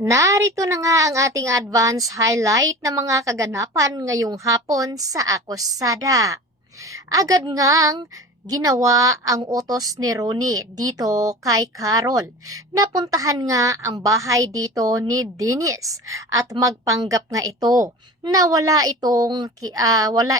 Narito na nga ang ating advance highlight ng mga kaganapan ngayong hapon sa Akusada. Agad ngang ginawa ang utos ni Ronnie dito kay Carol. Napuntahan nga ang bahay dito ni Dennis at magpanggap nga ito na wala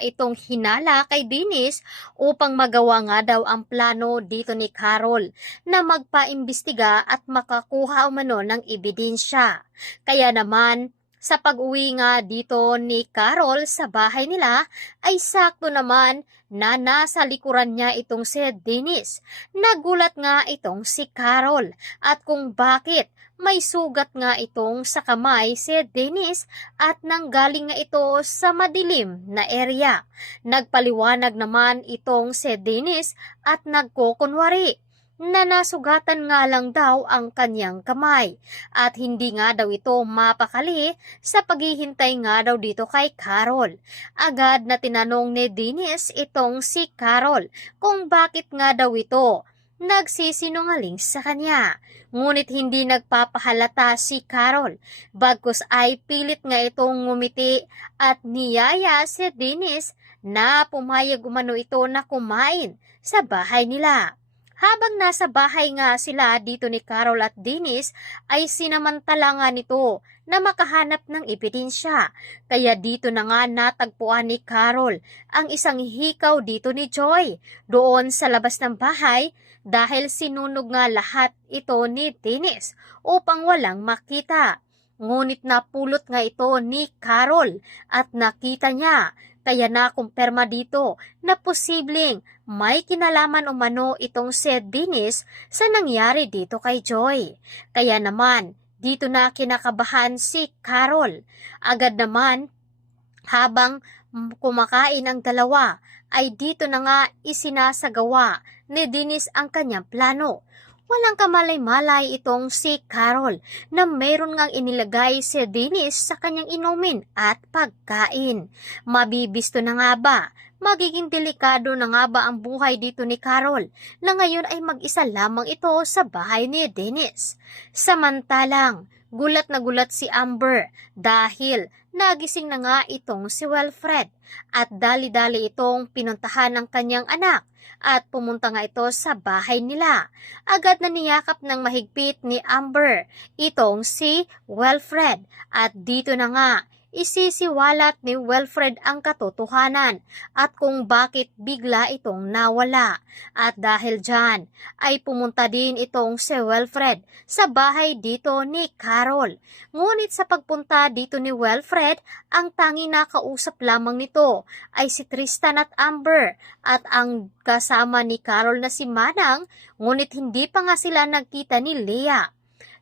itong hinala kay Dennis upang magawa nga daw ang plano dito ni Carol na magpaimbestiga at makakuha umano ng ebidensya. Kaya naman sa pag-uwi nga dito ni Carol sa bahay nila ay sakto naman na nasa likuran niya itong si Dennis. Nagulat nga itong si Carol at kung bakit may sugat nga itong sa kamay si Dennis at nanggaling nga ito sa madilim na area. Nagpaliwanag naman itong si Dennis at nagkukunwari na nasugatan nga lang daw ang kanyang kamay at hindi nga daw ito mapakali sa paghihintay nga daw dito kay Carol. Agad na tinanong ni Dennis itong si Carol kung bakit nga daw ito nagsisinungaling sa kanya. Ngunit hindi nagpapahalata si Carol, bagkus ay pilit nga itong ngumiti at niyaya si Dennis na pumayag umano ito na kumain sa bahay nila. Habang nasa bahay nga sila dito ni Carol at Dennis ay sinamantala nga nito na makahanap ng ebidensya. Kaya dito na nga natagpuan ni Carol ang isang hikaw dito ni Joy doon sa labas ng bahay dahil sinunog nga lahat ito ni Dennis upang walang makita. Ngunit napulot nga ito ni Carol at nakita niya. Kaya nakumpirma dito na posibleng may kinalaman umano itong si Dennis sa nangyari dito kay Joy. Kaya naman, dito na kinakabahan si Carol. Agad naman, habang kumakain ang dalawa, ay dito na nga isinasagawa ni Dennis ang kanyang plano. Walang kamalay-malay itong si Carol na mayroon ngang inilagay si Dennis sa kanyang inumin at pagkain. Mabibisto na nga ba? Magiging delikado na nga ba ang buhay dito ni Carol na ngayon ay mag-isa lamang ito sa bahay ni Dennis? Samantalang, gulat na gulat si Amber dahil nagising na nga itong si Wilfred at dali-dali itong pinuntahan ng kanyang anak at pumunta nga ito sa bahay nila. Agad na niyakap ng mahigpit ni Amber itong si Wilfred at dito na nga isisiwalat ni Wilfred ang katotohanan at kung bakit bigla itong nawala. At dahil dyan ay pumunta din itong si Wilfred sa bahay dito ni Carol. Ngunit sa pagpunta dito ni Wilfred, ang tanging nakausap lamang nito ay si Tristan at Amber at ang kasama ni Carol na si Manang, ngunit hindi pa nga sila nagkita ni Leah.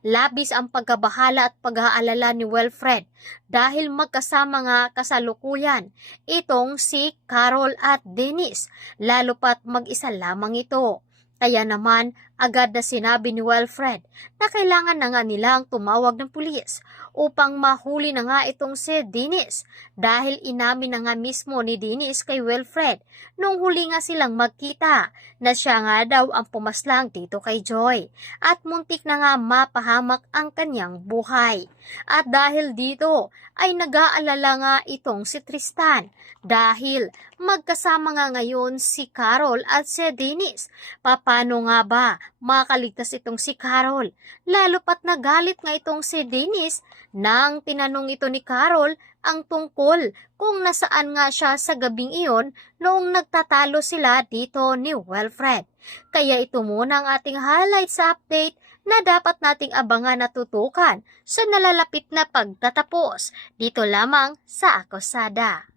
Labis ang pagkabahala at pag-aalala ni Wilfred dahil magkasama nga kasalukuyan itong si Carol at Dennis, lalo pat mag-isa lamang ito. Kaya naman agad na sinabi ni Wilfred na kailangan na nga nilang tumawag ng pulis upang mahuli na nga itong si Dennis dahil inamin na nga mismo ni Dennis kay Wilfred nung huli nga silang magkita na siya nga daw ang pumaslang dito kay Joy at muntik na nga mapahamak ang kanyang buhay. At dahil dito ay nag-aalala nga itong si Tristan dahil magkasama nga ngayon si Carol at si Dennis. Paano nga ba makaligtas itong si Carol? Lalo pat nagalit nga itong si Dennis nang tinanong ito ni Carol ang tungkol kung nasaan nga siya sa gabing iyon noong nagtatalo sila dito ni Wilfred. Kaya ito muna ang ating highlight sa update na dapat nating abangan at tutukan sa nalalapit na pagtatapos dito lamang sa Akusada.